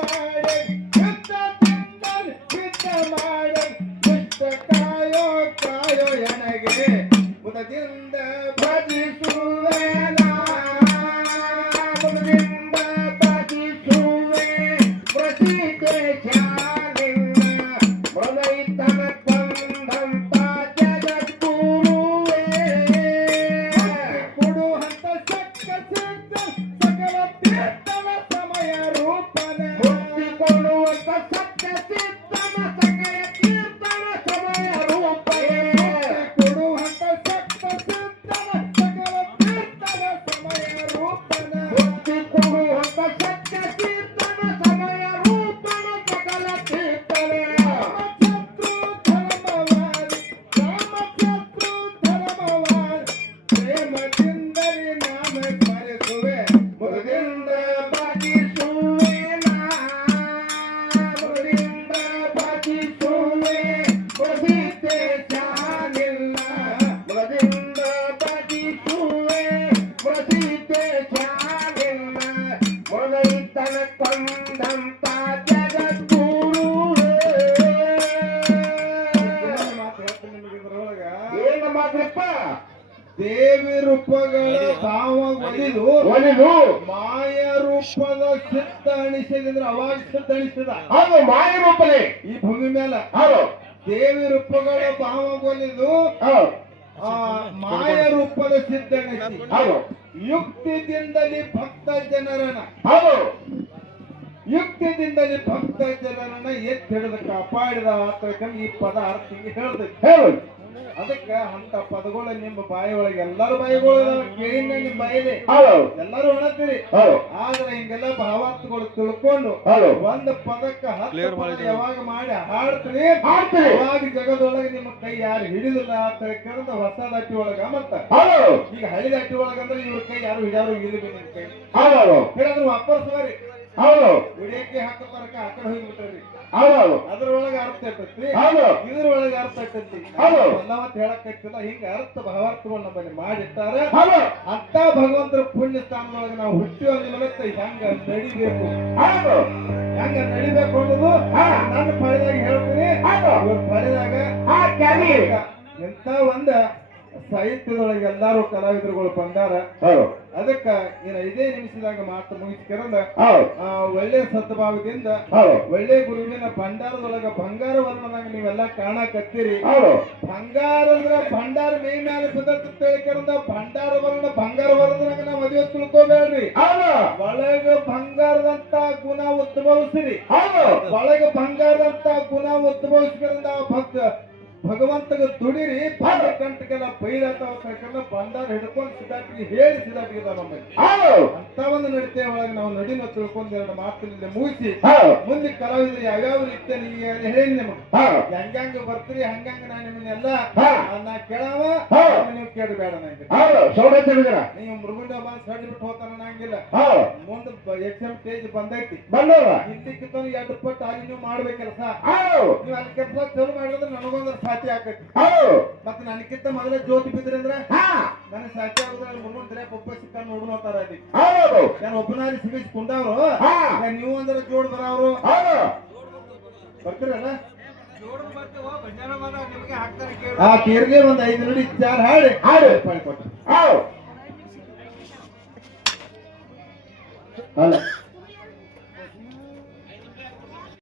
ಮಾಡಿ ಚಿತ್ತ ಚಿಂತನೆ ವಿತ್ತ ಮಾಡಿ ಚಿತ್ತ ಕಾಯೋ ಕಾಯೋ ಎನಗೆ ಮುದದಿಂದ ದೇವಿ ರೂಪಗಳ ಭಾವ ಒಲಿದು ಒಲಿದು ಮಾಯ ರೂಪದ ಸಿದ್ಧ ಅಣಿಸಿದ್ರೆ ಅವಾಗ ಸಿದ್ಧ ಅದು ಮಾಯ ರೂಪನೇ ಈ ಭೂಮಿ ಮೇಲೆ ಹೌದು ದೇವಿ ರೂಪಗಳ ಭಾವ ಒಲಿದು ಆ ಮಾಯ ರೂಪದ ಸಿದ್ಧಗತಿ ಯುಕ್ತಿದಿಂದಲೇ ಭಕ್ತ ಜನರನ್ನ. ಹೌದು. ಯುಕ್ತಿದಿಂದಲೇ ಭಕ್ತ ಜನರನ್ನ ಎತ್ತಿ ಹಿಡಿದು ಕಾಪಾಡಿದ ಆತಕ್ಕಂತ ಈ ಪದ ಅರ್ಥ ಹಿಂಗೆ ಹೇಳ್ತೈತಿ ಹೇಳು ಅದಕ್ಕ ಅಂತ ಪದಗಳ ನಿಮ್ಮ ಬಾಯಿ ಒಳಗೆ ಎಲ್ಲರೂ ಬಾಯಿಗಳು. ಕೇಳಿನ ನಿಮ್ಮ ಬಾಯಿಲಿ ಹೌದು. ಎಲ್ಲರೂ ಹೌದು. ಆದ್ರೆ ಹಿಂಗೆಲ್ಲ ಭಾವಾರ್ಥಗಳು ತಿಳ್ಕೊಂಡು ಒಂದ್ ಪದಕ್ಕ ಹತ್ತು ಪದ ಯಾವಾಗ ಮಾಡಿ ಹಾಡ್ತೀರಿ? ಯಾವಾಗ ಜಗದೊಳಗೆ ನಿಮ್ಮ ಕೈ ಯಾರು ಹಿಡಿದಿಲ್ಲ ಅಂತ ಕೇಳಿದ ಹೊಸ ದಾಟಿ ಒಳಗ ಮತ್ತ ಹೌದು. ಈಗ ಹಳಿ ದಾಟಿ ಒಳಗಂದ್ರೆ ಇವ್ರ ಕೈ ಯಾರು ಹಿಡಿಯಾರು ಹಿಡಿದ್ರು ನಿಮ್ ಕೈ. ಹೌದು. ಹೇಳಿದ್ರು ವಾಪಸ್ ಬರ್ರಿ ಹೌದು. ಹಿಡಿಯಕ್ಕೆ ಹಾಕೋ ತನಕ ಆಕಳ ಹೋಗ್ಬಿಟ್ರಿ ಹೌದು. ಅದರೊಳಗೆ ಅರ್ಥ ಇರ್ತೈತಿ ಹೌದು. ಇದ್ರೊಳಗೆ ಅರ್ಥ ಇರ್ತೈತಿ. ಹೌದು. ಮತ್ತೆ ಹೇಳಕ್ಕಾಗ್ತಿಲ್ಲ. ಹಿಂಗ ಅರ್ಥ ಭಾವಾರ್ಥವನ್ನ ಬನ್ನಿ ಮಾಡಿಟ್ಟಾರ ಹೌದು. ಅಂತ ಭಗವಂತರ ಪುಣ್ಯ ಸ್ಥಾನದೊಳಗೆ ನಾವು ಹುಟ್ಟಿ ಒಂದು ನಿಮಿತ್ತ ಹೆಂಗ ನಡಿಬೇಕು? ಹೌದು. ಹೆಂಗ ನಡಿಬೇಕು ಅನ್ನೋದು. ನನ್ನ ಪಡೆದಾಗ ಹೇಳ್ತೀನಿ. ಇವ್ರ ಕ್ಯಾಲಿ ಎಂತ ಒಂದ ಸಾಹಿತ್ಯದೊಳಗೆ ಎಲ್ಲಾರು ಕಲಾವಿದರುಗಳು ಬಂದಾರ. ಹೌದು. ಅದಕ್ಕ ಏನ ಐದೇ ನಿಮಿಷದಾಗ ಮಾತು ಮುಗಿಸ್ಕರಂದ ಒಳ್ಳೆ ಸದ್ಭಾವದಿಂದ ಒಳ್ಳೆ ಗುರುವಿನ ಭಂಡಾರದೊಳಗ ಬಂಗಾರ ವರ್ಣದಾಗ ನೀವೆಲ್ಲ ಕಾಣಕತ್ತೀರಿ ಬಂಗಾರ ಅಂದ್ರ ಭಂಡಾರ ಮೇ ಮೇಲೆ ಬಿದ್ದತ್ತ ತಿಳ್ಕೊಂಡ ಭಂಡಾರ ವರ್ಣ ಬಂಗಾರ ವರ್ಣದಾಗ ನಾವು ಮದುವೆ ತಿಳ್ಕೊಬೇಡ್ರಿ. ಒಳಗ ಬಂಗಾರದಂತ ಗುಣ ಉದ್ಭವಿಸ್ರಿ. ಒಳಗ ಬಂಗಾರದಂತ ಗುಣ ಉದ್ಭವಿಸ್ಕರಿಂದ ಭಕ್ತ ಭಗವಂತಗ ದುಡಿರಿ ಬಂದ ಕಂಟಕ್ಕೆಲ್ಲ ಬೈದಾತಾವ ತಿಳ್ಕೊಂಡ ಬಂಡಾರ ಹಿಡ್ಕೊಂಡು ಸಿದ್ಧಾರ್ಥಿ ಹೇಳಿ ಹೌದು. ಅಂತ ಒಂದು ನಡತೆ ಒಳಗೆ ನಾವು ನಡಿನ ತಿಳ್ಕೊಂಡು ಎರಡು ಮಾತಿನಿಂದ ಮುಗಿಸಿ ಮುಂದೆ ಕಲಾವಿದರು ಯಾವ್ಯಾವ ರೀತಿಯ ಹೇಳಿ ನಿಮಗೆ. ಹೆಂಗಂಗ ಬರ್ತೀರಿ ಹಂಗಂಗ ನಾ ನಿಮ್ಮನ್ನೆಲ್ಲ. ನಾ ಕೇಳವ. ನೀವು ಕೇಳಬೇಡ ನಂಗೆ. ನೀವು ಮೃಗುಂಡ ಬಂದ್ ಸಡ್ಡಿ ಬಿಟ್ಟು ಹೋಗ್ತಾನ ಅನ್ನಂಗಿಲ್ಲ ಎಚ್ ಮುಂದೆ ಎಕ್ಸಾಮ್ ಸ್ಟೇಜ್ ಬಂದೈತಿ. ಇಲ್ಲಿಕ್ಕಿಂತ ಎರಡು ಪಟ್ಟು ಅಲ್ಲಿ ನೀವು ಮಾಡ್ಬೇಕು ಕೆಲಸ ನೀವು ಅಲ್ಲಿ ಕೆಲಸ ಚಲೋ ಮಾಡಿದ್ರೆ ನನಗೊಂದು ಸಾಥಿ ಆಕೈತಿ ಹೌದು. ಮತ್ತೆ ನನಕ್ಕಿಂತ ಮೊದಲ ಜ್ಯೋತಿ ಬಿದ್ರಿ ಅಂದ್ರೆ? ಹಾ. ನನಗೆ ಸಾಧ್ಯ ಆಗುದ್ರೆ ಒಬ್ಬ ಸಿಕ್ಕ ನೋಡು ನೋಡ್ತಾರ ಅಲ್ಲಿ ಹೌದು. ನಾನು ಒಬ್ಬನಾರಿ ಸಿಗಿಸ್ ಕುಂದವ್ರು ನೀವು ಅಂದ್ರೆ ಜೋಡ್ ಬರ ಅವರು ಬರ್ತೀರಲ್ಲ? ಆ ತೀರ್ಗೆ ಒಂದ್ ಐದು ನುಡಿ ಚಾರ್ ಹಾಡಿ. ಹಾಡಿ. ಕೊಟ್ಟು. ಹೌದು. ಅಲ್ಲ